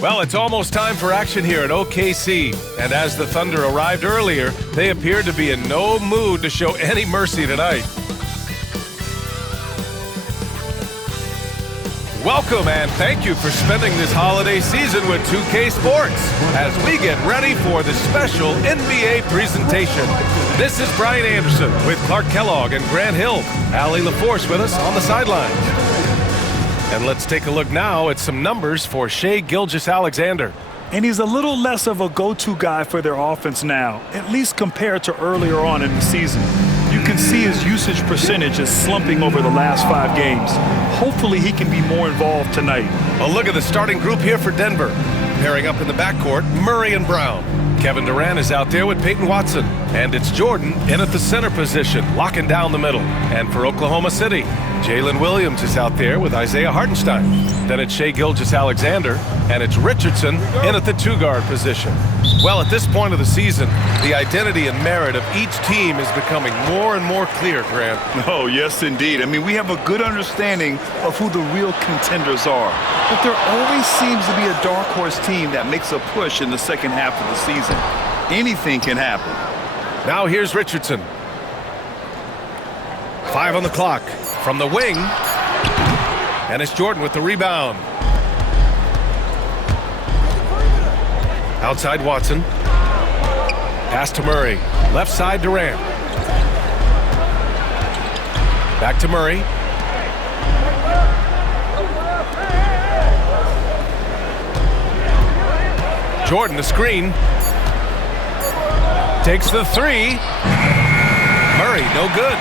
Well, it's almost time for action here at OKC, and as the Thunder arrived earlier, they appeared to be in no mood to show any mercy tonight. Welcome and thank you for spending this holiday season with 2K Sports as we get ready for the special NBA presentation. This is Brian Anderson with Clark Kellogg and Grant Hill. Allie LaForce with us on the sidelines. And let's take a look now at some numbers for Shai Gilgeous-Alexander. And he's a little less of a go-to guy for their offense now, at least compared to earlier on in the season. You can see his usage percentage is slumping over the last 5 games. Hopefully he can be more involved tonight. A look at the starting group here for Denver. Pairing up in the backcourt, Murray and Brown. Kevin Durant is out there with Peyton Watson. And it's Jordan in at the center position, locking down the middle. And for Oklahoma City, Jalen Williams is out there with Isaiah Hartenstein. Then it's Shai Gilgeous-Alexander, and it's Richardson in at the 2-guard position. Well, at this point of the season, the identity and merit of each team is becoming more and more clear, Grant. Oh, yes, indeed. I mean, we have a good understanding of who the real contenders are. But there always seems to be a dark horse team that makes a push in the second half of the season. Anything can happen. Now here's Richardson. 5 on the clock. From the wing, and it's Jordan with the rebound. Outside Watson. Pass to Murray. Left side Durant. Back to Murray. Jordan the screen. Takes the 3. Murray no good.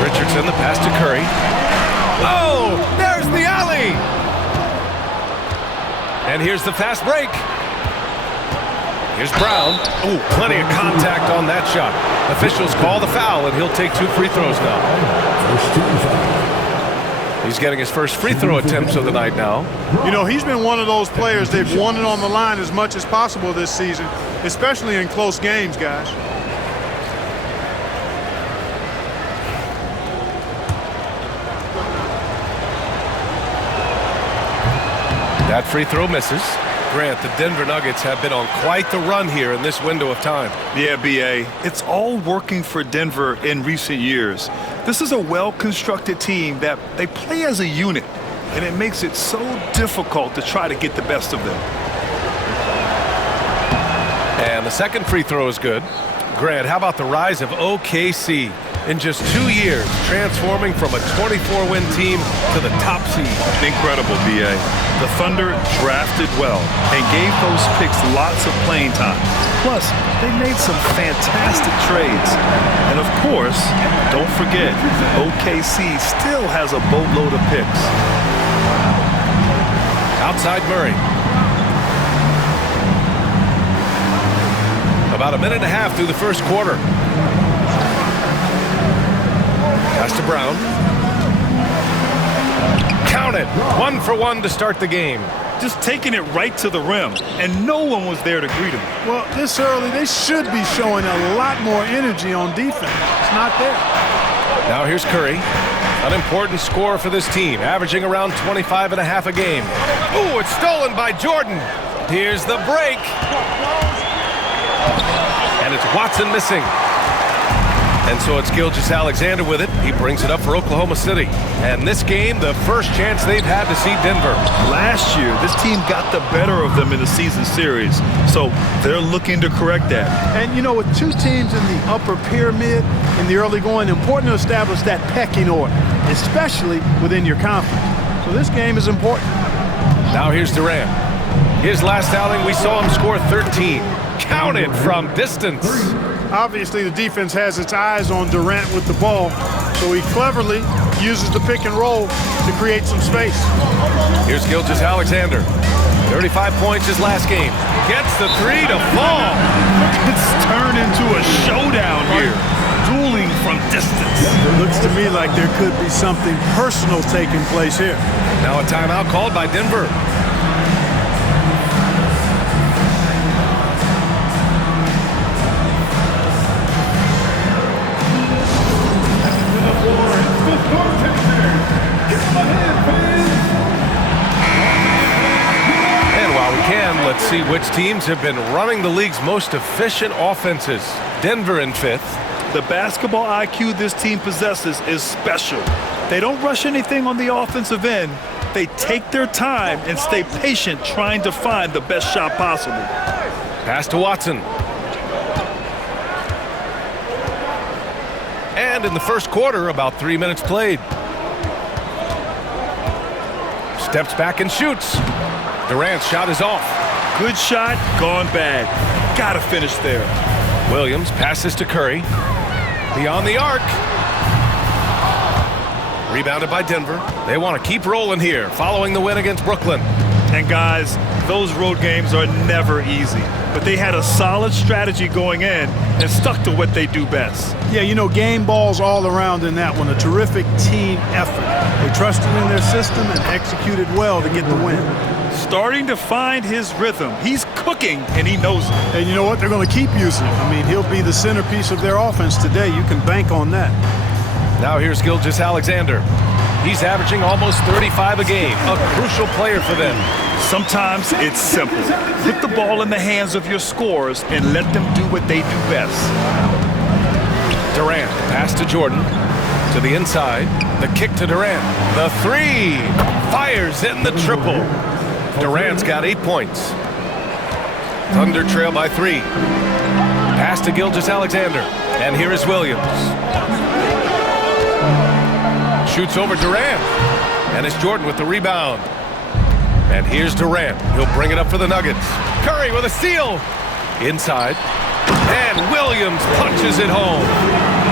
Richardson, the pass to Curry. Oh, there's the alley! And here's the fast break. Here's Brown. Oh, plenty of contact on that shot. Officials call the foul, and he'll take 2 free throws now. He's getting his first free throw attempts of the night now. You know, he's been one of those players they've wanted on the line as much as possible this season, especially in close games, guys. That free throw misses. Grant, the Denver Nuggets have been on quite the run here in this window of time. Yeah, B.A., it's all working for Denver in recent years. This is a well-constructed team that they play as a unit, and it makes it so difficult to try to get the best of them. And the second free throw is good. Grant, how about the rise of OKC? In just 2 years, transforming from a 24-win team to the top seed. Incredible, B.A. The Thunder drafted well and gave those picks lots of playing time. Plus, they made some fantastic trades. And of course, don't forget, OKC still has a boatload of picks. Outside Murray. About a minute and a half through the first quarter. Pass to Brown. Count it. 1 for 1 to start the game. Just taking it right to the rim, and no one was there to greet him. Well, this early, they should be showing a lot more energy on defense. It's not there. Now here's Curry. An important scorer for this team, averaging around 25.5 a game. Ooh, it's stolen by Jordan. Here's the break. And it's Watson missing. And so it's Gilgeous-Alexander with it. He brings it up for Oklahoma City. And this game, the first chance they've had to see Denver. Last year, this team got the better of them in the season series. So they're looking to correct that. And, you know, with 2 teams in the upper pyramid in the early going, important to establish that pecking order, especially within your conference. So this game is important. Now here's Durant. His last outing, we saw him score 13. Counted from distance. Obviously, the defense has its eyes on Durant with the ball, so he cleverly uses the pick and roll to create some space. Here's Gilgeous-Alexander. 35 points his last game. Gets the 3 to fall. It's turned into a showdown here. Dueling from distance. It looks to me like there could be something personal taking place here. Now a timeout called by Denver. see which teams have been running the league's most efficient offenses. Denver in 5th. The basketball IQ this team possesses is special. They don't rush anything on the offensive end. They take their time and stay patient trying to find the best shot possible. Pass to Watson. And in the first quarter, about 3 minutes played. Steps back and shoots. Durant's shot is off. Good shot, gone bad. Gotta finish there. Williams passes to Curry. Beyond the arc. Rebounded by Denver. They want to keep rolling here, following the win against Brooklyn. And guys, those road games are never easy. But they had a solid strategy going in and stuck to what they do best. Yeah, you know, game balls all around in that one. A terrific team effort. They trusted in their system and executed well to get the win. Starting to find his rhythm. He's cooking, and he knows it. And you know what? They're going to keep using him. I mean, he'll be the centerpiece of their offense today. You can bank on that. Now here's Gilgeous-Alexander. He's averaging almost 35 a game, a crucial player for them. Sometimes it's simple. Put the ball in the hands of your scorers and let them do what they do best. Durant, pass to Jordan. To the inside, the kick to Durant. The three, fires in the triple. Durant's got 8 points. Thunder trail by 3. Pass to Gilgeous-Alexander. And here is Williams. Shoots over Durant. And it's Jordan with the rebound. And here's Durant. He'll bring it up for the Nuggets. Curry with a steal. Inside. And Williams punches it home.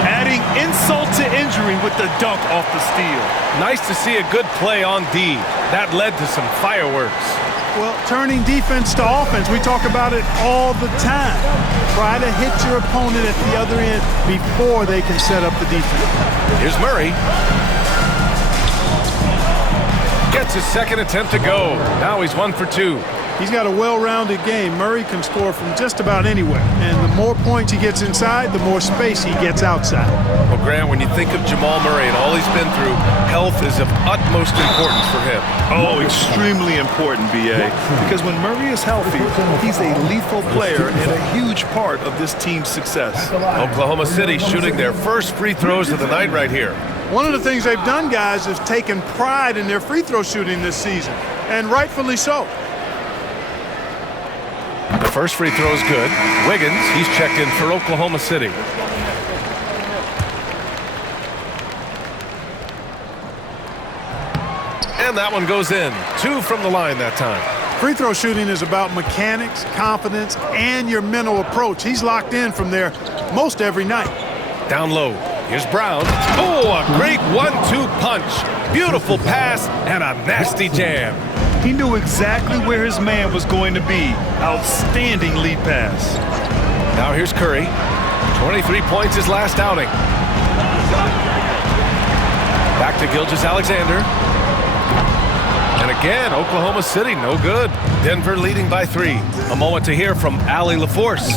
Adding insult to injury with the dunk off the steal. Nice to see a good play on D. That led to some fireworks. Well, turning defense to offense, we talk about it all the time. Try to hit your opponent at the other end before they can set up the defense. Here's Murray. Gets his second attempt to go. Now he's 1 for 2. He's got a well-rounded game. Murray can score from just about anywhere. And the more points he gets inside, the more space he gets outside. Well, Grant, when you think of Jamal Murray and all he's been through, health is of utmost importance for him. Oh, extremely important, B.A. Because when Murray is healthy, he's a lethal player and a huge part of this team's success. Oklahoma City shooting their first free throws of the night right here. One of the things they've done, guys, is taken pride in their free throw shooting this season, and rightfully so. The first free throw is good. Wiggins, he's checked in for Oklahoma City. And that one goes in. 2 from the line that time. Free throw shooting is about mechanics, confidence, and your mental approach. He's locked in from there most every night. Down low. Here's Brown. Oh, a great 1-2 punch. Beautiful pass and a nasty jam. He knew exactly where his man was going to be. Outstanding lead pass. Now here's Curry. 23 points his last outing. Back to Gilgeous-Alexander. And again, Oklahoma City, no good. Denver leading by 3. A moment to hear from Allie LaForce.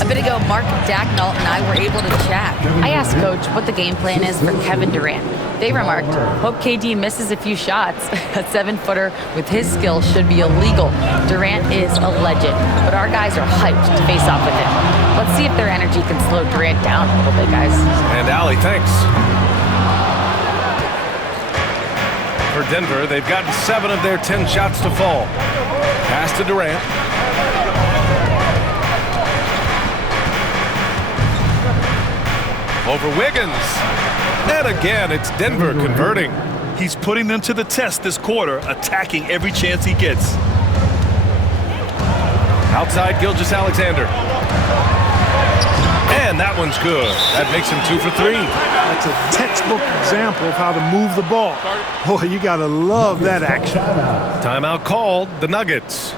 A bit ago, Mark Dacknall and I were able to chat. I asked Coach what the game plan is for Kevin Durant. They remarked, hope KD misses a few shots. A 7-footer with his skill should be illegal. Durant is a legend, but our guys are hyped to face off with him. Let's see if their energy can slow Durant down a little bit, guys. And Allie, thanks. For Denver, they've gotten 7 of their 10 shots to fall. Pass to Durant. Over Wiggins. And again, it's Denver converting. He's putting them to the test this quarter, attacking every chance he gets. Outside Gilgeous-Alexander. And that one's good. That makes him 2 for 3. That's a textbook example of how to move the ball. Boy, you got to love that action. Timeout called, the Nuggets.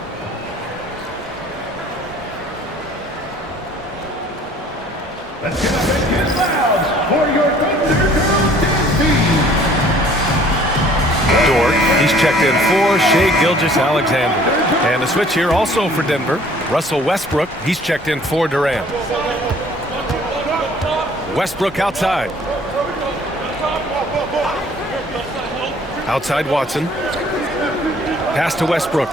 Dort, he's checked in for Shai Gilgeous-Alexander. And a switch here also for Denver. Russell Westbrook, he's checked in for Durant. Westbrook outside. Outside Watson. Pass to Westbrook.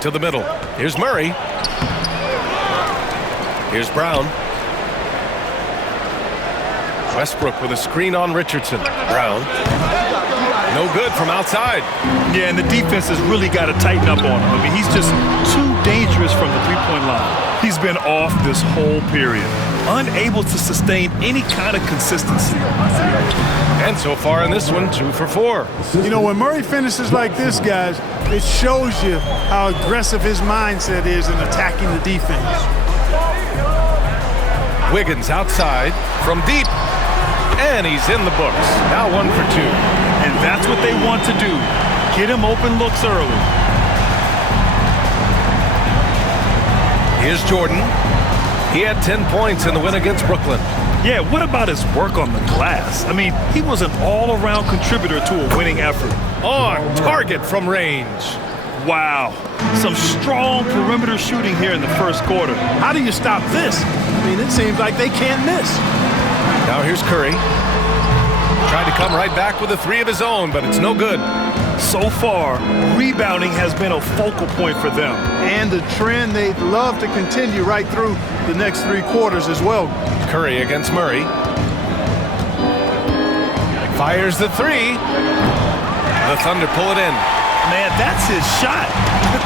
to the middle. Here's Murray. Here's Brown. Westbrook with a screen on Richardson. Brown. No good from outside. Yeah, and the defense has really got to tighten up on him. I mean, he's just too dangerous from the three-point line. He's been off this whole period, unable to sustain any kind of consistency. And so far in this one, 2 for 4. You know, when Murray finishes like this, guys, it shows you how aggressive his mindset is in attacking the defense. Wiggins outside from deep. And he's in the books. Now 1 for 2. And that's what they want to do. Get him open looks early. Here's Jordan. He had 10 points in the win against Brooklyn. Yeah, what about his work on the glass? I mean, he was an all-around contributor to a winning effort. On target from range. Wow. Some strong perimeter shooting here in the first quarter. How do you stop this? I mean, it seems like they can't miss. Now here's Curry. Tried to come right back with a 3 of his own, but it's no good. So far, rebounding has been a focal point for them. And the trend they'd love to continue right through the next 3 quarters as well. Curry against Murray. Fires the 3. The Thunder pull it in. Man, that's his shot.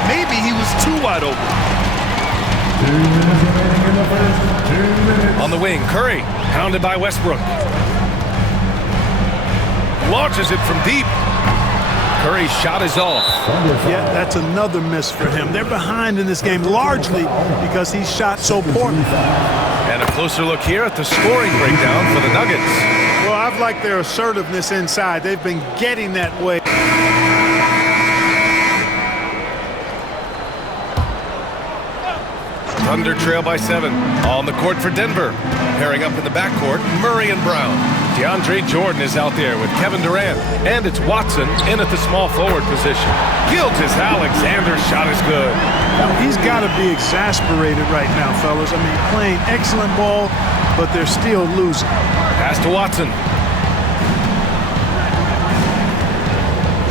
Maybe he was too wide open. On the wing, Curry, pounded by Westbrook. Launches it from deep. Curry's shot is off. Yeah, that's another miss for him. They're behind in this game largely because he shot so poorly. And a closer look here at the scoring breakdown for the Nuggets. Well, I've liked their assertiveness inside. They've been getting that way. Thunder trail by 7. On the court for Denver. Pairing up in the backcourt, Murray and Brown. DeAndre Jordan is out there with Kevin Durant. And it's Watson in at the small forward position. Gilgeous-Alexander's shot is good. He's got to be exasperated right now, fellas. I mean, playing excellent ball, but they're still losing. Pass to Watson.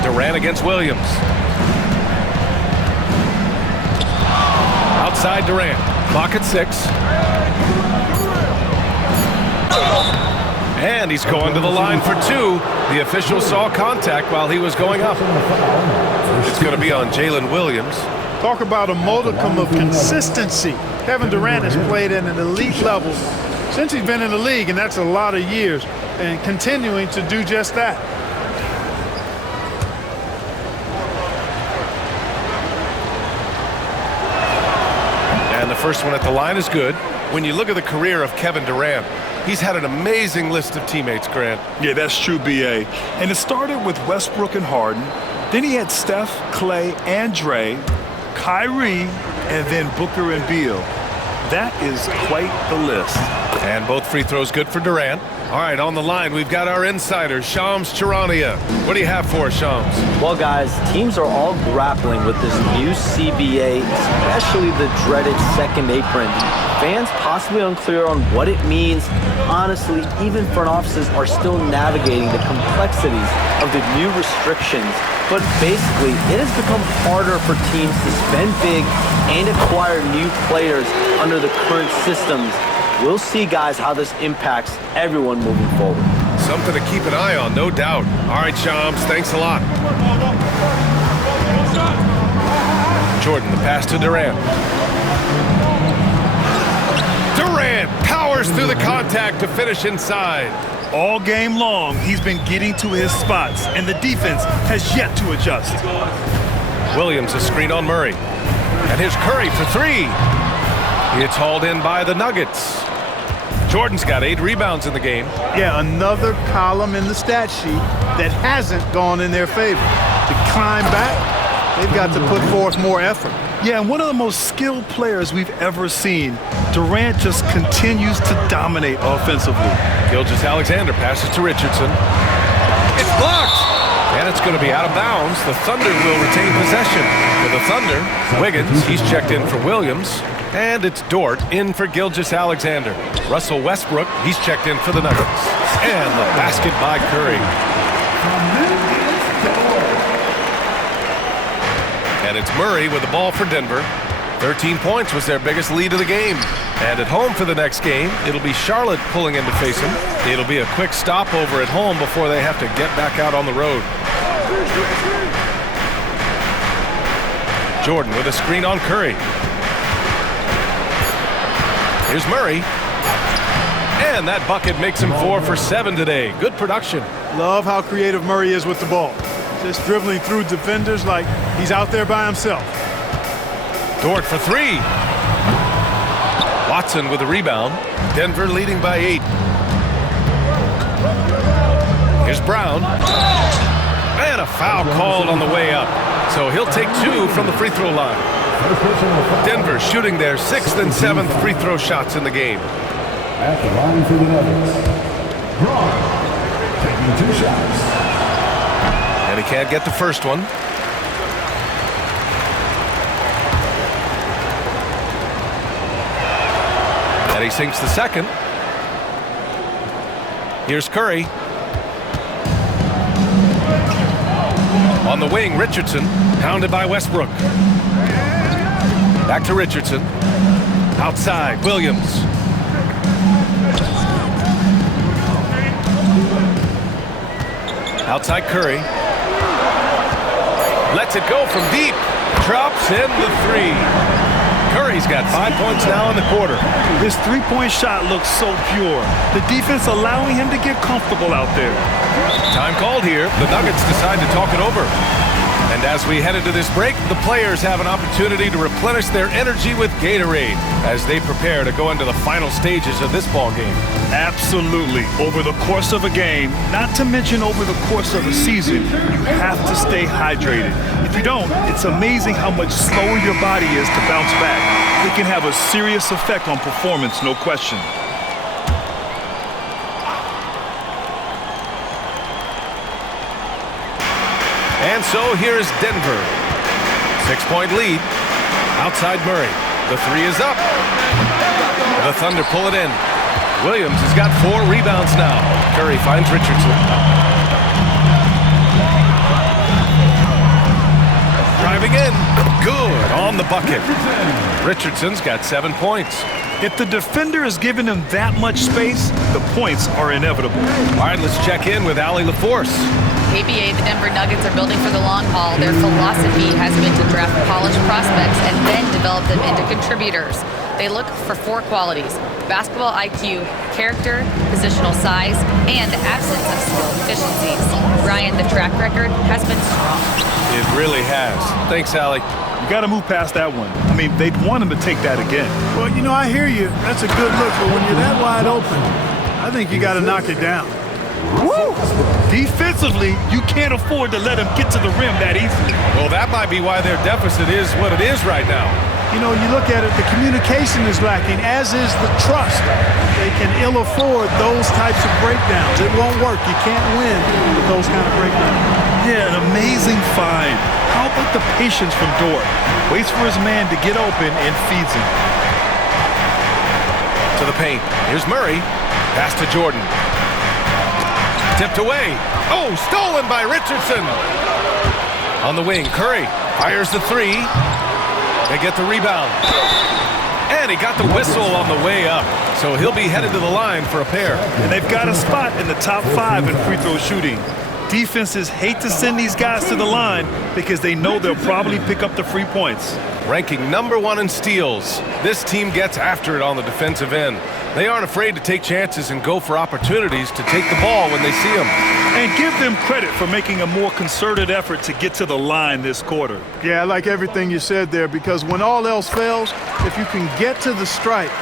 Durant against Williams. Outside Durant. Clock at 6. And he's going to the line for 2. The official saw contact while he was going up. It's going to be on Jalen Williams. Talk about a modicum of consistency. Kevin Durant has played at an elite level since he's been in the league, and that's a lot of years, and continuing to do just that. And the first one at the line is good. When you look at the career of Kevin Durant, he's had an amazing list of teammates, Grant. Yeah, that's true, B.A. And it started with Westbrook and Harden. Then he had Steph, Clay, and Dre, Kyrie, and then Booker and Beal. That is quite the list. And both free throws good for Durant. All right, on the line, we've got our insider, Shams Charania. What do you have for us, Shams? Well, guys, teams are all grappling with this new CBA, especially the dreaded second apron. Fans possibly unclear on what it means. Honestly, even front offices are still navigating the complexities of the new restrictions. But basically, it has become harder for teams to spend big and acquire new players under the current systems. We'll see, guys, how this impacts everyone moving forward. Something to keep an eye on, no doubt. All right, Shams, thanks a lot. Jordan, the pass to Durant. Durant powers through the contact to finish inside. All game long, he's been getting to his spots, and the defense has yet to adjust. Williams, a screen on Murray. And here's Curry for 3. It's hauled in by the Nuggets. Jordan's got 8 rebounds in the game. Yeah, another column in the stat sheet that hasn't gone in their favor. To climb back, they've got to put forth more effort. Yeah, and one of the most skilled players we've ever seen. Durant just continues to dominate offensively. Gilgeous-Alexander passes to Richardson. It's blocked! And it's going to be out of bounds. The Thunder will retain possession. For the Thunder, Wiggins, he's checked in for Williams. And it's Dort in for Gilgeous-Alexander. Russell Westbrook, he's checked in for the Nuggets. And the basket by Curry. And And it's Murray with the ball for Denver. 13 points was their biggest lead of the game. And at home for the next game, it'll be Charlotte pulling in to face him. It'll be a quick stopover at home before they have to get back out on the road. Jordan with a screen on Curry. Here's Murray. And that bucket makes him 4 for 7 today. Good production. Love how creative Murray is with the ball. Just dribbling through defenders like he's out there by himself. Dort for 3. Watson with the rebound. Denver leading by 8. Here's Brown. And a foul called on the way up. So he'll take 2 from the free throw line. Denver shooting their 6th and 7th free throw shots in the game. At the line for the Nuggets, Braun taking 2 shots. And he can't get the first one. And he sinks the second. Here's Curry. On the wing, Richardson, pounded by Westbrook. Back to Richardson. Outside, Williams. Outside Curry. Lets it go from deep. Drops in the 3. Curry's got 5 points now in the quarter. His three-point shot looks so pure. The defense allowing him to get comfortable out there. Time called here. The Nuggets decide to talk it over. And as we head into this break, the players have an opportunity to replenish their energy with Gatorade as they prepare to go into the final stages of this ball game. Absolutely. Over the course of a game, not to mention over the course of a season, you have to stay hydrated. If you don't, it's amazing how much slower your body is to bounce back. It can have a serious effect on performance, no question. And so here is Denver. 6-point lead. Outside Murray. The 3 is up. The Thunder pull it in. Williams has got 4 rebounds now. Curry finds Richardson. Driving in. Good on the bucket. Richardson's got 7 points. If the defender is giving him that much space, the points are inevitable. All right, let's check in with Allie LaForce. ABA, the Denver Nuggets are building for the long haul. Their philosophy has been to draft polished prospects and then develop them into contributors. They look for 4 qualities: basketball IQ, character, positional size, and absence of skill deficiencies. Ryan, the track record has been strong. It really has. Thanks, Allie. You got to move past that one. I mean, they'd want him to take that again. Well, you know, I hear you. That's a good look, but when you're that wide open, I think you got to knock it down. Woo! Defensively, you can't afford to let him get to the rim that easily. Well, that might be why their deficit is what it is right now. You know, you look at it, the communication is lacking, as is the trust. They can ill afford those types of breakdowns. It won't work. You can't win with those kind of breakdowns. Yeah, an amazing find. How about the patience from Dort? Waits for his man to get open and feeds him. To the paint. Here's Murray. Pass to Jordan. Tipped away. Oh, stolen by Richardson. On the wing, Curry fires the 3. They get the rebound. And he got the whistle on the way up. So he'll be headed to the line for a pair. And they've got a spot in the top 5 in free throw shooting. Defenses hate to send these guys to the line because they know they'll probably pick up the free points. Ranking number 1 in steals, this team gets after it on the defensive end. They aren't afraid to take chances and go for opportunities to take the ball when they see them. And give them credit for making a more concerted effort to get to the line this quarter. Yeah, I like everything you said there, because when all else fails, if you can get to the stripe,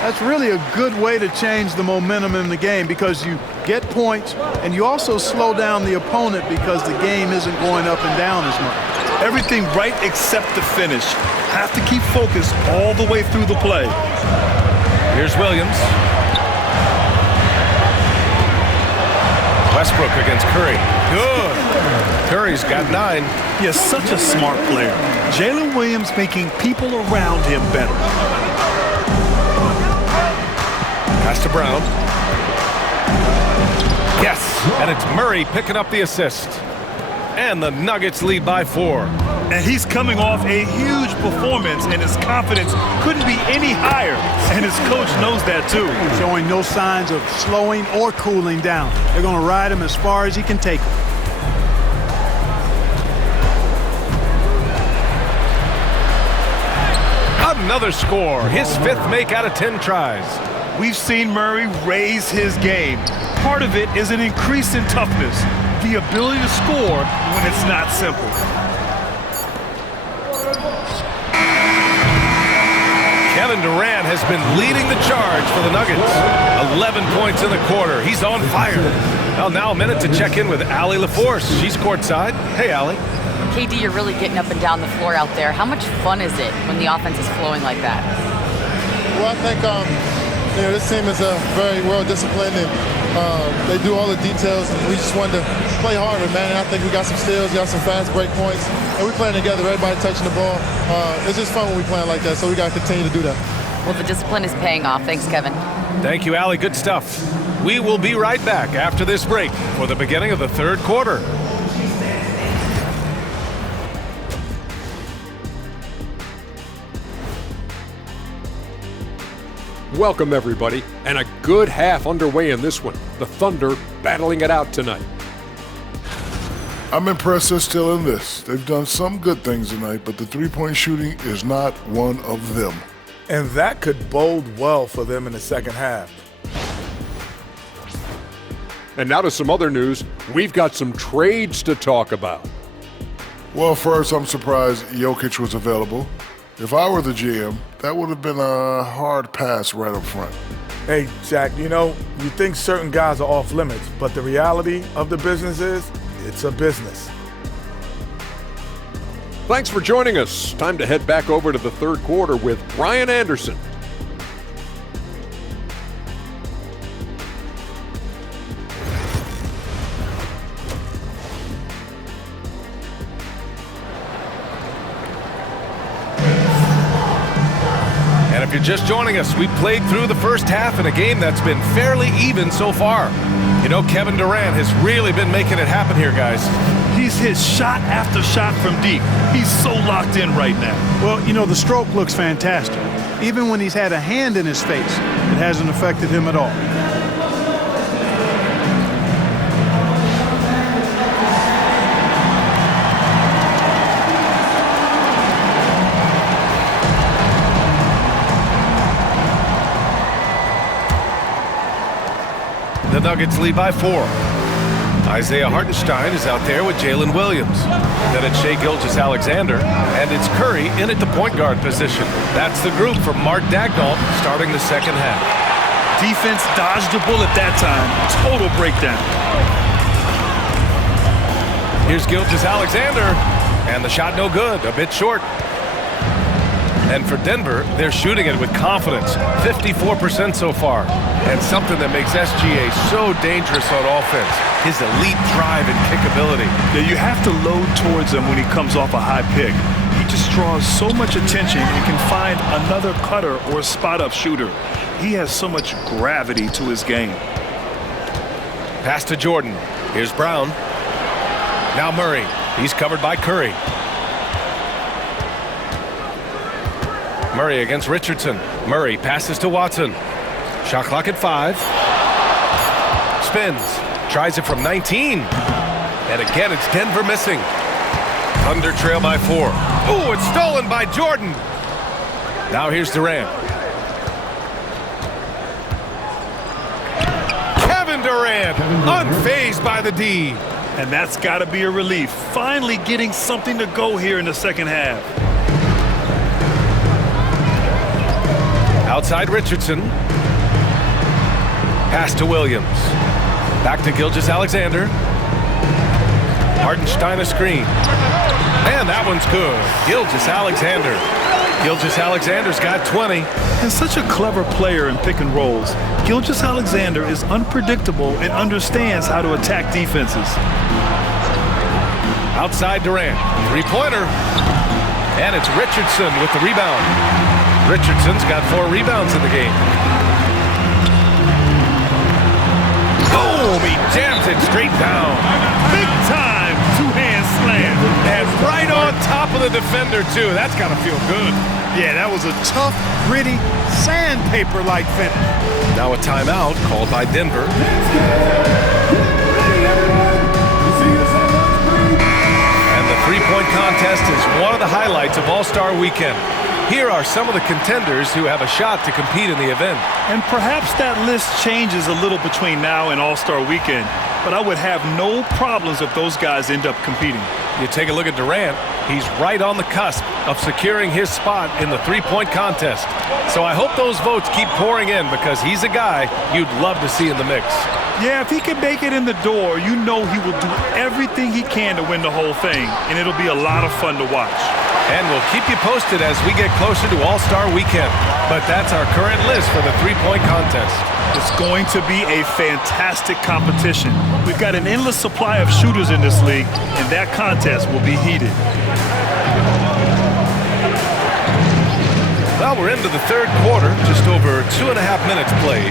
that's really a good way to change the momentum in the game, because you get points and you also slow down the opponent because the game isn't going up and down as much. Everything right except the finish. Have to keep focused all the way through the play. Here's Williams. Westbrook against Curry. Good. Curry's got 9. He is such a smart player. Jalen Williams making people around him better. Pass to Brown. Yes, and it's Murray picking up the assist. And the Nuggets lead by 4. And he's coming off a huge performance, and his confidence couldn't be any higher. And his coach knows that too. Showing no signs of slowing or cooling down. They're going to ride him as far as he can take him. Another score, his 5th make out of 10 tries. We've seen Murray raise his game. Part of it is an increase in toughness, the ability to score when it's not simple. Kevin Durant has been leading the charge for the Nuggets. 11 points in the quarter. He's on fire. Well, now a minute to check in with Allie LaForce. She's courtside. Hey, Allie. KD, you're really getting up and down the floor out there. How much fun is it when the offense is flowing like that? Well, I think this team is very well disciplined, and they do all the details, and we just wanted to play harder, man. And I think we got some steals, got some fast break points, and we're playing together, everybody touching the ball. It's just fun when we playing like that, so we got to continue to do that. Well, the discipline is paying off. Thanks, Kevin. Thank you, Allie. Good stuff. We will be right back after this break for the beginning of the 3rd quarter. Welcome, everybody, and a good half underway in this one. The Thunder battling it out tonight. I'm impressed they're still in this. They've done some good things tonight, but the three-point shooting is not one of them. And that could bode well for them in the second half. And now to some other news. We've got some trades to talk about. Well, first, I'm surprised Jokic was available. If I were the GM, that would have been a hard pass right up front. Hey, Jack, you think certain guys are off limits, but the reality of the business is it's a business. Thanks for joining us. Time to head back over to the 3rd quarter with Brian Anderson. And if you're just joining us, we played through the first half in a game that's been fairly even so far. You know, Kevin Durant has really been making it happen here, guys. He's hit shot after shot from deep. He's so locked in right now. Well, the stroke looks fantastic. Even when he's had a hand in his face, it hasn't affected him at all. The Nuggets lead by 4. Isaiah Hartenstein is out there with Jalen Williams. Then it's Shai Gilgeous-Alexander, and it's Curry in at the point guard position. That's the group from Mark Daigneault starting the second half. Defense dodged a bullet that time. Total breakdown. Here's Gilgeous-Alexander, and the shot no good, a bit short. And for Denver, they're shooting it with confidence, 54% so far. And something that makes SGA so dangerous on offense, his elite drive and kickability. Yeah, you have to load towards him when he comes off a high pick. He just draws so much attention and can find another cutter or spot-up shooter. He has so much gravity to his game. Pass to Jordan. Here's Brown. Now Murray. He's covered by Curry. Murray against Richardson. Murray passes to Watson. Shot clock at 5. Spins. Tries it from 19. And again, it's Denver missing. Thunder trail by 4. Ooh, it's stolen by Jordan. Now here's Durant. Kevin Durant, unfazed by the D. And that's got to be a relief. Finally getting something to go here in the second half. Outside Richardson. Pass to Williams. Back to Gilgeous-Alexander. Hartenstein a screen. And that one's good. Gilgeous-Alexander. Gilgeous-Alexander's got 20. And such a clever player in pick and rolls. Gilgeous-Alexander is unpredictable and understands how to attack defenses. Outside Durant. Three-pointer. And it's Richardson with the rebound. Richardson's got 4 rebounds in the game. Boom! He jams it straight down. Big time two-hand slam. And right on top of the the defender, too. That's got to feel good. Yeah, that was a tough, gritty, sandpaper-like finish. Now a timeout called by Denver. And the three-point contest is one of the highlights of All-Star Weekend. Here are some of the contenders who have a shot to compete in the event. And perhaps that list changes a little between now and All-Star Weekend, but I would have no problems if those guys end up competing. You take a look at Durant. He's right on the cusp of securing his spot in the three-point contest. So I hope those votes keep pouring in because he's a guy you'd love to see in the mix. Yeah, if he can make it in the door, you know he will do everything he can to win the whole thing, and it'll be a lot of fun to watch. And we'll keep you posted as we get closer to All-Star Weekend. But that's our current list for the three-point contest. It's going to be a fantastic competition. We've got an endless supply of shooters in this league, and that contest will be heated. Well, we're into the third quarter, just over 2.5 minutes played.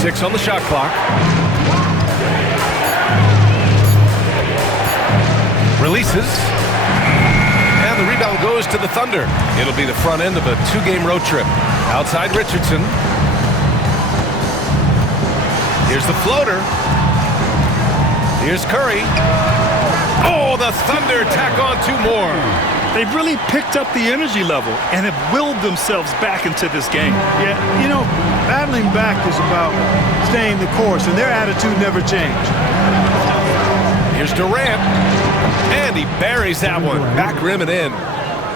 6 on the shot clock. Releases. And the rebound goes to the Thunder. It'll be the front end of a 2-game road trip. Outside Richardson. Here's the floater. Here's Curry. Oh, the Thunder tack on 2 more. They've really picked up the energy level and have willed themselves back into this game. Yeah, you know, battling back is about staying the course, and their attitude never changed. Here's Durant. And he buries that one. Back rim and in.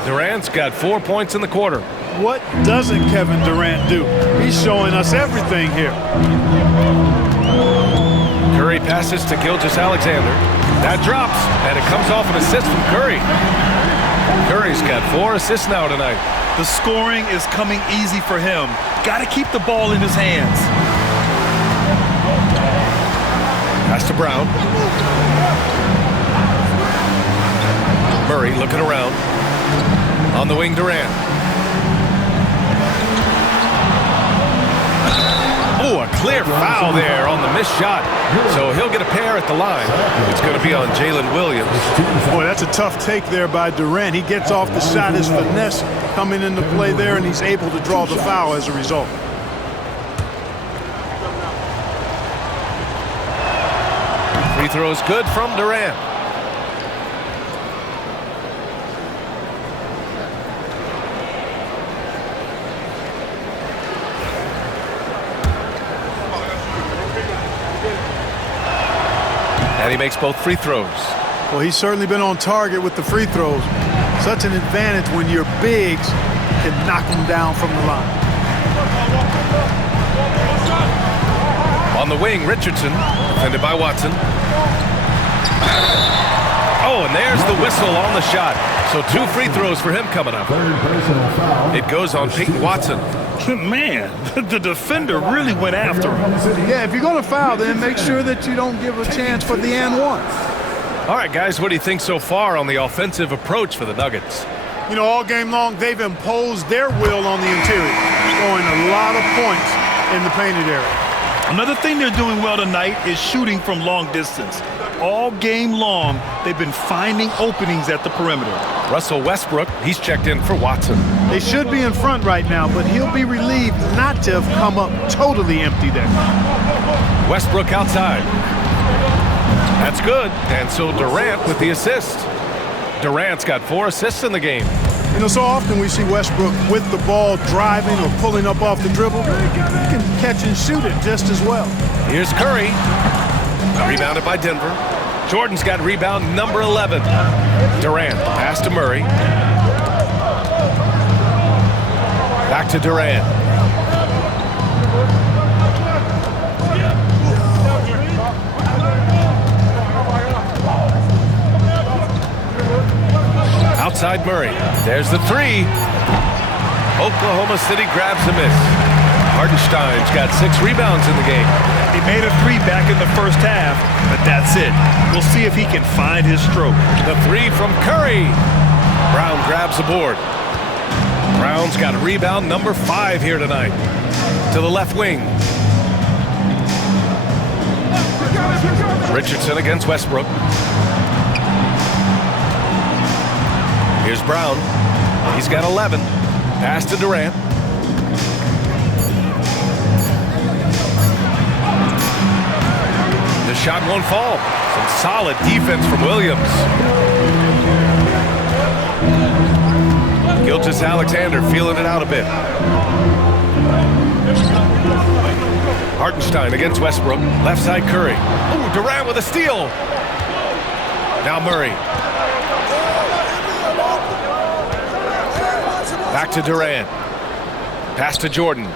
Durant's got 4 points in the quarter. What doesn't Kevin Durant do? He's showing us everything here. Curry passes to Gilgeous-Alexander. That drops, and it comes off an assist from Curry. Curry's got 4 assists now tonight. The scoring is coming easy for him. Got to keep the ball in his hands. Pass to Brown. Murray looking around. On the wing, Durant. Oh, a clear foul there on the missed shot. So he'll get a pair at the line. It's going to be on Jalen Williams. Boy, that's a tough take there by Durant. He gets off the shot, his finesse coming into play there, and he's able to draw the foul as a result. Free throws good from Durant. And he makes both free throws. Well, he's certainly been on target with the free throws. Such an advantage when your bigs can knock them down from the line. On the wing, Richardson, defended by Watson. Oh, and there's the whistle on the shot. So 2 free throws for him coming up. It goes on Peyton Watson. Man, the defender really went after him. Yeah, if you're going to foul, then make sure that you don't give a chance for the and one. All right, guys, what do you think so far on the offensive approach for the Nuggets? You know, all game long, they've imposed their will on the interior, scoring a lot of points in the painted area. Another thing they're doing well tonight is shooting from long distance. All game long, they've been finding openings at the perimeter. Russell Westbrook, he's checked in for Watson. They should be in front right now, but he'll be relieved not to have come up totally empty there. Westbrook outside. That's good. And so Durant with the assist. Durant's got 4 assists in the game. You know, so often we see Westbrook with the ball driving or pulling up off the dribble. He can catch and shoot it just as well. Here's Curry. Rebounded by Denver. Jordan's got rebound number 11. Durant, pass to Murray. Back to Durant. Outside Murray. There's the 3. Oklahoma City grabs a miss. Hartenstein's got 6 rebounds in the game. He made a 3 back in the first half, but that's it. We'll see if he can find his stroke. The 3 from Curry. Brown grabs the board. Brown's got rebound number 5 here tonight. To the left wing. Richardson against Westbrook. Here's Brown. He's got 11. Pass to Durant. The shot won't fall. Some solid defense from Williams. Gilgeous-Alexander feeling it out a bit. Hartenstein against Westbrook. Left side Curry. Ooh, Durant with a steal. Now Murray. Back to Durant. Pass to Jordan.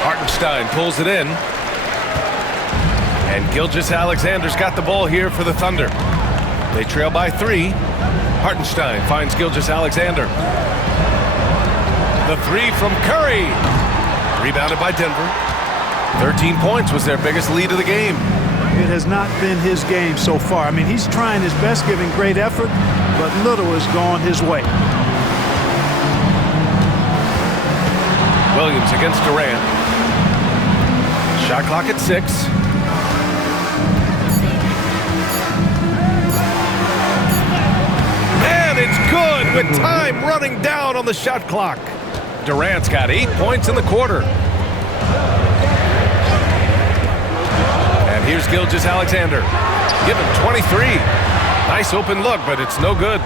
Hartenstein pulls it in. And Gilgeous-Alexander's got the ball here for the Thunder. They trail by 3. Hartenstein finds Gilgeous-Alexander. The 3 from Curry. Rebounded by Denver. 13 points was their biggest lead of the game. It has not been his game so far. I mean, he's trying his best, giving great effort, but little has gone his way. Williams against Durant. Shot clock at 6. And it's good with time running down on the shot clock. Durant's got 8 points in the quarter. And here's Gilgeous-Alexander. Give him 23. Nice open look, but it's no good.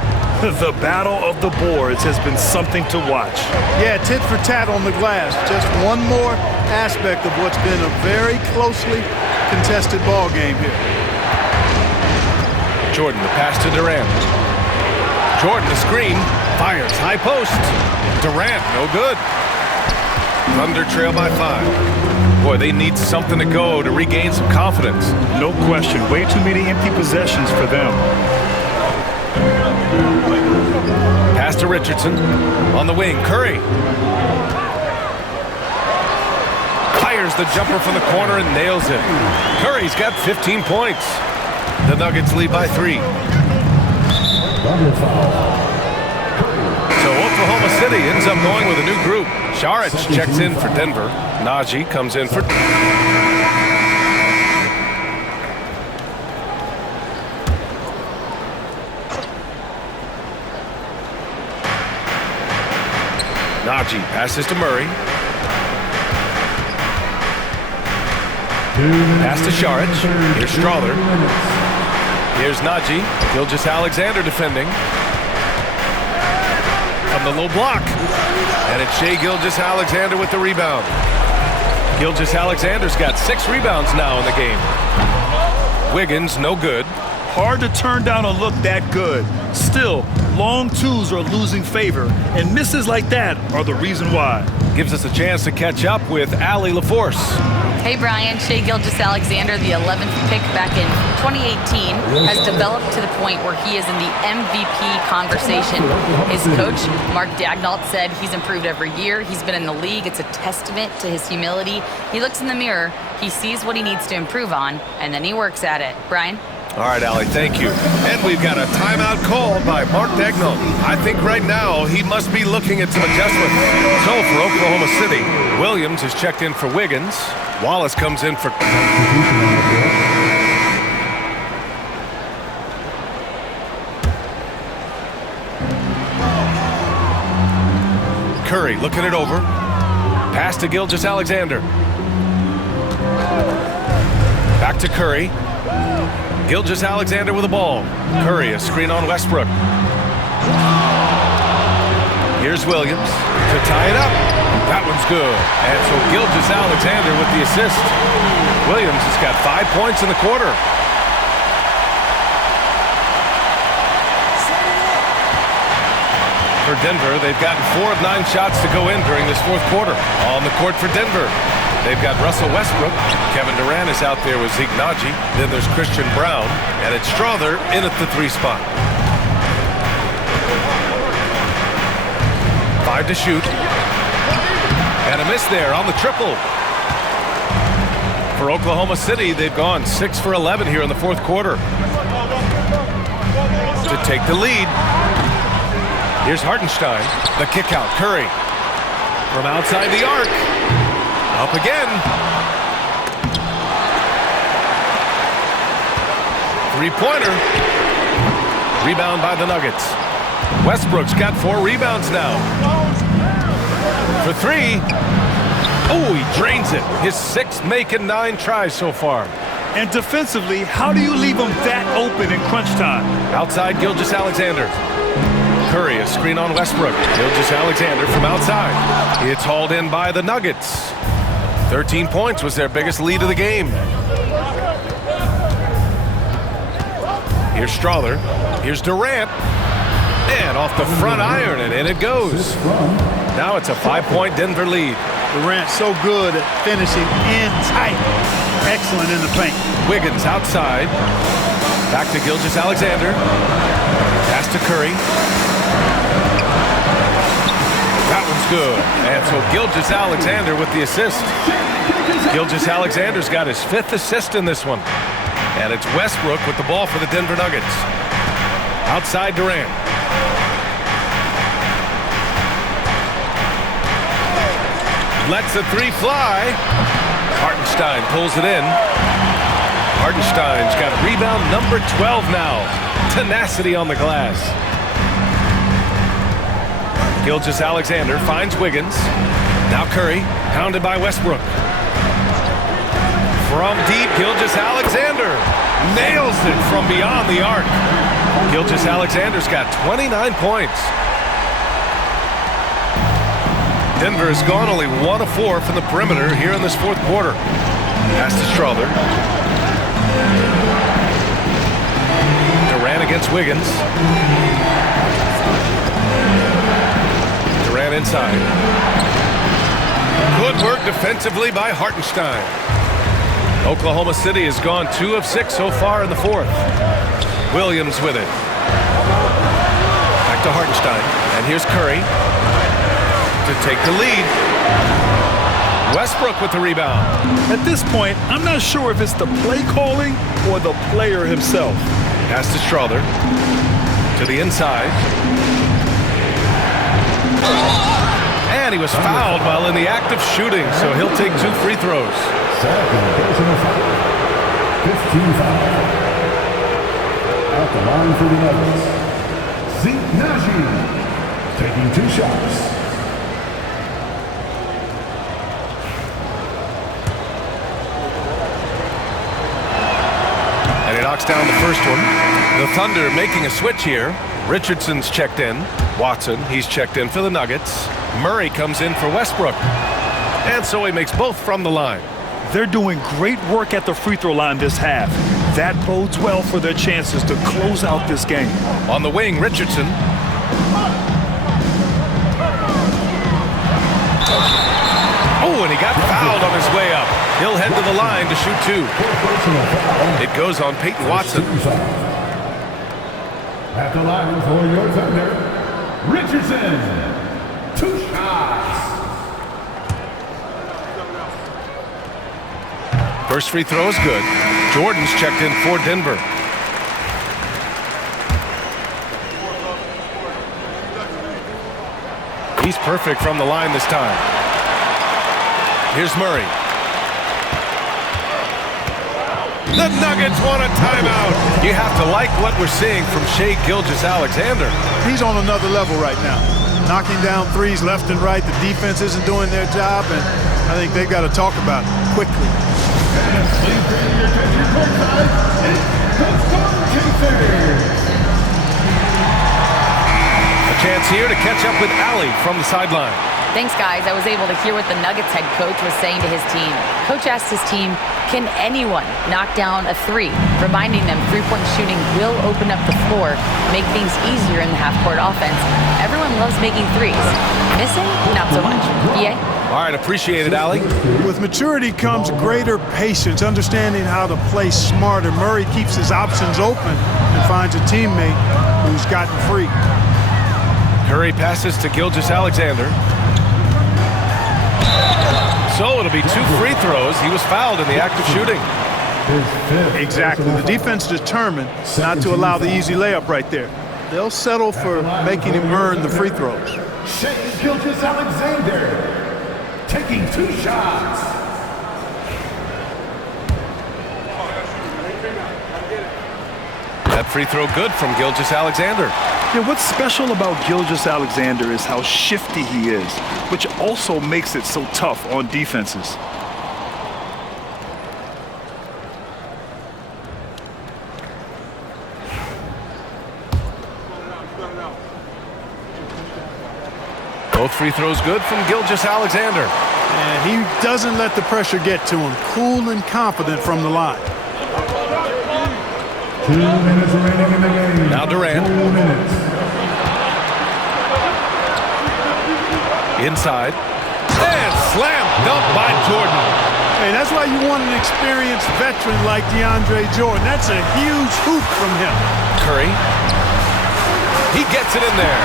The battle of the boards has been something to watch. Yeah, tit for tat on the glass. Just one more aspect of what's been a very closely contested ball game here. Jordan, the pass to Durant. Jordan, the screen. Fires, high post. Durant, no good. Thunder trail by 5. Boy, they need something to go to regain some confidence. No question. Way too many empty possessions for them. Pass to Richardson. On the wing, Curry. Fires the jumper from the corner and nails it. Curry's got 15 points. The Nuggets lead by 3. So Oklahoma City ends up going with a new group. Saric checks in for Denver. Najee comes in for... Najee passes to Murray. Pass to Saric. Here's Strawther. Here's Najee. Gilgeous-Alexander defending. From the low block. And it's Shai Gilgeous-Alexander with the rebound. Gilgeous-Alexander's got 6 rebounds now in the game. Wiggins, no good. Hard to turn down a look that good. Still, long twos are losing favor, and misses like that are the reason why. Gives us a chance to catch up with Allie LaForce. Hey, Brian. Shai Gilgeous-Alexander, the 11th pick back in 2018, has developed to the point where he is in the MVP conversation. His coach, Mark Daigneault, said he's improved every year. He's been in the league. It's a testament to his humility. He looks in the mirror, he sees what he needs to improve on, and then he works at it. Brian? All right, Allie, thank you. And we've got a timeout called by Mark Daigneault. I think right now he must be looking at some adjustments. So for Oklahoma City, Williams is checked in for Wiggins. Wallace comes in for... Curry looking it over. Pass to Gilgeous-Alexander. Back to Curry. Gilgeous-Alexander with the ball. Curry, a screen on Westbrook. Here's Williams to tie it up. That one's good. And so Gilgeous-Alexander with the assist. Williams has got 5 points in the quarter. For Denver, they've gotten 4 of 9 shots to go in during this fourth quarter. On the court for Denver, they've got Russell Westbrook. Kevin Durant is out there with Zeke Najee. Then there's Christian Brown. And it's Strawther in at the 3 spot. 5 to shoot. And a miss there on the triple. For Oklahoma City, they've gone 6 for 11 here in the fourth quarter to take the lead. Here's Hartenstein. The kick out. Curry from outside the arc. Up again. Three-pointer. Rebound by the Nuggets. Westbrook's got 4 rebounds now. For 3. Oh, he drains it. His 6th make in 9 tries so far. And defensively, how do you leave them that open in crunch time? Outside, Gilgeous-Alexander. Curry, a screen on Westbrook. Gilgeous-Alexander from outside. It's hauled in by the Nuggets. 13 points was their biggest lead of the game. Here's Strawther. Here's Durant. And off the front iron, and in it goes. Now it's a 5-point Denver lead. Durant so good at finishing in tight. Excellent in the paint. Wiggins outside. Back to Gilgeous-Alexander. Pass to Curry. That one's good. And so Gilgeous-Alexander with the assist. Gilgeous-Alexander's got his 5th assist in this one. And it's Westbrook with the ball for the Denver Nuggets. Outside Durant. Lets the 3 fly. Hartenstein pulls it in. Hartenstein's got rebound number 12 now. Tenacity on the glass. Gilgeous-Alexander finds Wiggins. Now Curry, pounded by Westbrook. From deep, Gilgeous-Alexander nails it from beyond the arc. Gilgeous-Alexander's got 29 points. Denver has gone only 1 of 4 from the perimeter here in this 4th quarter. Pass to Strawther. Durant against Wiggins. Durant inside. Good work defensively by Hartenstein. Oklahoma City has gone 2 of 6 so far in the 4th. Williams with it. Back to Hartenstein. And here's Curry to take the lead. Westbrook with the rebound. At this point, I'm not sure if it's the play calling or the player himself. Pass to Strawther. To the inside. And he was fouled while in the act of shooting, so he'll take 2 free throws. 15 foul. At the line for the Nuggets, Zeke Naji taking 2 shots. And he knocks down the first one. The Thunder making a switch here. Richardson's checked in. Watson, he's checked in for the Nuggets. Murray comes in for Westbrook. And so he makes both from the line. They're doing great work at the free throw line this half. That bodes well for their chances to close out this game. On the wing, Richardson. Oh, and he got fouled on his way up. He'll head to the line to shoot 2. It goes on Peyton Watson. At the line for your Thunder, Richardson. 2 shots. First free throw is good. Jordan's checked in for Denver. He's perfect from the line this time. Here's Murray. The Nuggets want a timeout. You have to like what we're seeing from Shai Gilgeous-Alexander. He's on another level right now. Knocking down threes left and right. The defense isn't doing their job, and I think they've got to talk about it quickly. A chance here to catch up with Allie from the sideline. Thanks, guys. I was able to hear what the Nuggets head coach was saying to his team. Coach asked his team, can anyone knock down a 3? Reminding them three-point shooting will open up the floor, make things easier in the half-court offense. Everyone loves making threes. Missing? Not so much. EA? All right, appreciate it, Allie. With maturity comes greater patience, understanding how to play smarter. Murray keeps his options open and finds a teammate who's gotten free. Curry passes to Gilgeous-Alexander. So it'll be 2 free throws. He was fouled in the act of shooting. Exactly. The defense determined not to allow the easy layup right there. They'll settle for making him earn the free throws. Shai Gilgeous-Alexander taking 2 shots. That free throw good from Gilgeous-Alexander. Yeah, what's special about Gilgeous-Alexander is how shifty he is, which also makes it so tough on defenses. Both free throws good from Gilgeous-Alexander. And he doesn't let the pressure get to him. Cool and confident from the line. 2 minutes remaining in the game. Now Durant. 2 minutes. Inside. And slam dunk by Jordan. Hey, that's why you want an experienced veteran like DeAndre Jordan. That's a huge hoop from him. Curry. He gets it in there.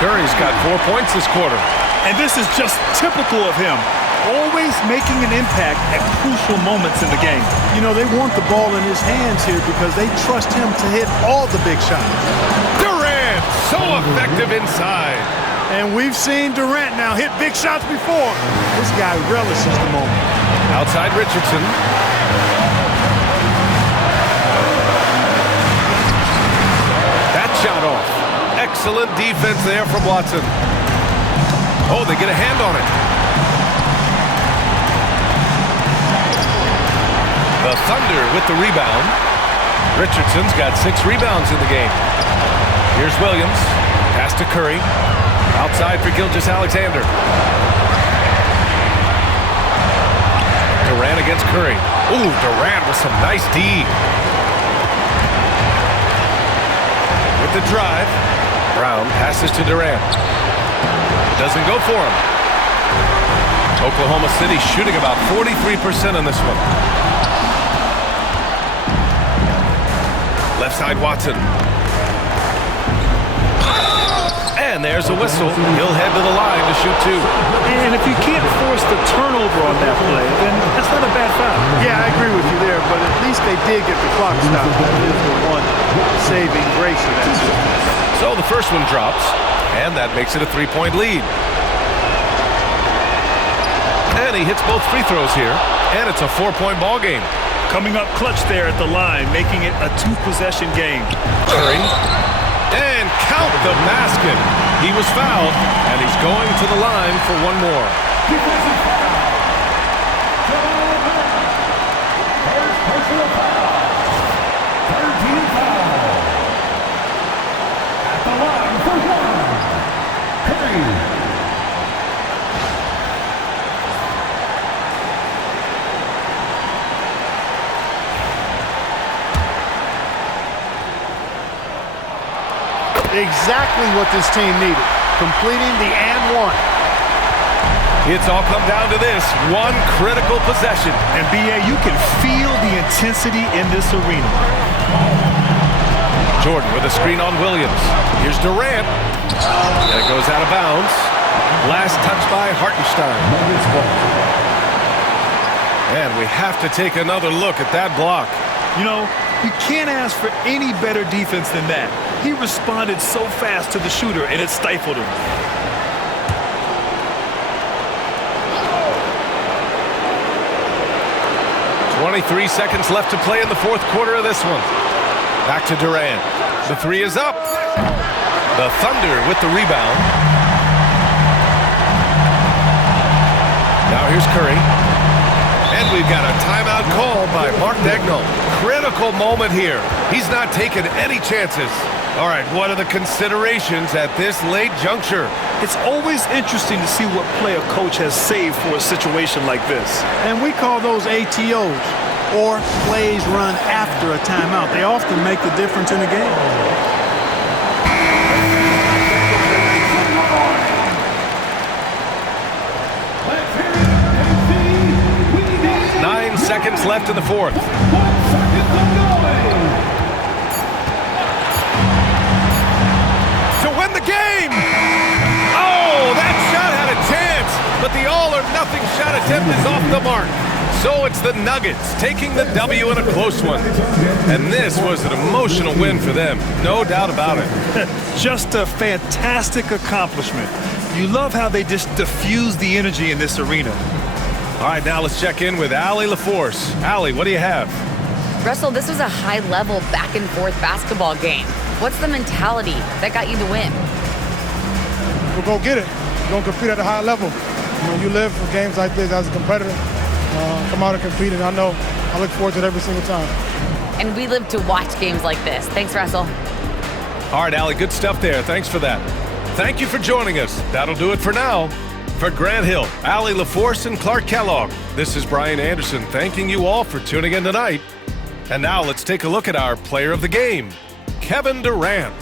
Curry's got 4 points this quarter. And this is just typical of him. Always making an impact at crucial moments in the game. You know, they want the ball in his hands here because they trust him to hit all the big shots. Durant, so effective inside. And we've seen Durant now hit big shots before. This guy relishes the moment. Outside Richardson. That shot off. Excellent defense there from Watson. Oh, they get a hand on it. The Thunder with the rebound. Richardson's got 6 rebounds in the game. Here's Williams. Pass to Curry. Outside for Gilgeous-Alexander. Durant against Curry. Ooh, Durant with some nice D. With the drive. Brown passes to Durant. Doesn't go for him. Oklahoma City shooting about 43% on this one. Left side Watson. And there's a whistle. He'll head to the line to shoot 2. And if you can't force the turnover on that play, then that's not a bad foul. Yeah, I agree with you there, but at least they did get the clock stopped. That is the one saving grace of that situation. So the first one drops, and that makes it a 3-point lead. And he hits both free throws here, and it's a 4-point ball game. Coming up clutch there at the line, making it a 2-possession game. Curry. And count the basket. He was fouled, and he's going to the line for one more. Defensive foul. First personal foul. 13 foul. At the line for 1. Curry. Exactly what this team needed. Completing the and one. It's all come down to this one critical possession. And B.A., you can feel the intensity in this arena. Jordan with a screen on Williams. Here's Durant. And it goes out of bounds. Last touch by Hartenstein. And we have to take another look at that block. You know, you can't ask for any better defense than that. He responded so fast to the shooter, and it stifled him. .23 seconds left to play in the fourth quarter of this one. Back to Durant. The 3 is up. The Thunder with the rebound. Now here's Curry. And we've got a timeout call by Mark Daigneault. Critical moment here. He's not taking any chances. All right, what are the considerations at this late juncture? It's always interesting to see what play a coach has saved for a situation like this. And we call those ATOs, or plays run after a timeout. They often make the difference in the game. Seconds left in the fourth. To win the game! Oh, that shot had a chance, but the all-or-nothing shot attempt is off the mark. So it's the Nuggets taking the W in a close one. And this was an emotional win for them, no doubt about it. Just a fantastic accomplishment. You love how they just diffuse the energy in this arena. All right, now let's check in with Allie LaForce. Allie, what do you have? Russell, this was a high-level back-and-forth basketball game. What's the mentality that got you the win? We'll go get it. We're going to compete at a high level. You live for games like this as a competitor. Come out and compete, and I look forward to it every single time. And we live to watch games like this. Thanks, Russell. All right, Allie, good stuff there. Thanks for that. Thank you for joining us. That'll do it for now. For Grant Hill, Allie LaForce, and Clark Kellogg, this is Brian Anderson thanking you all for tuning in tonight. And now let's take a look at our player of the game, Kevin Durant.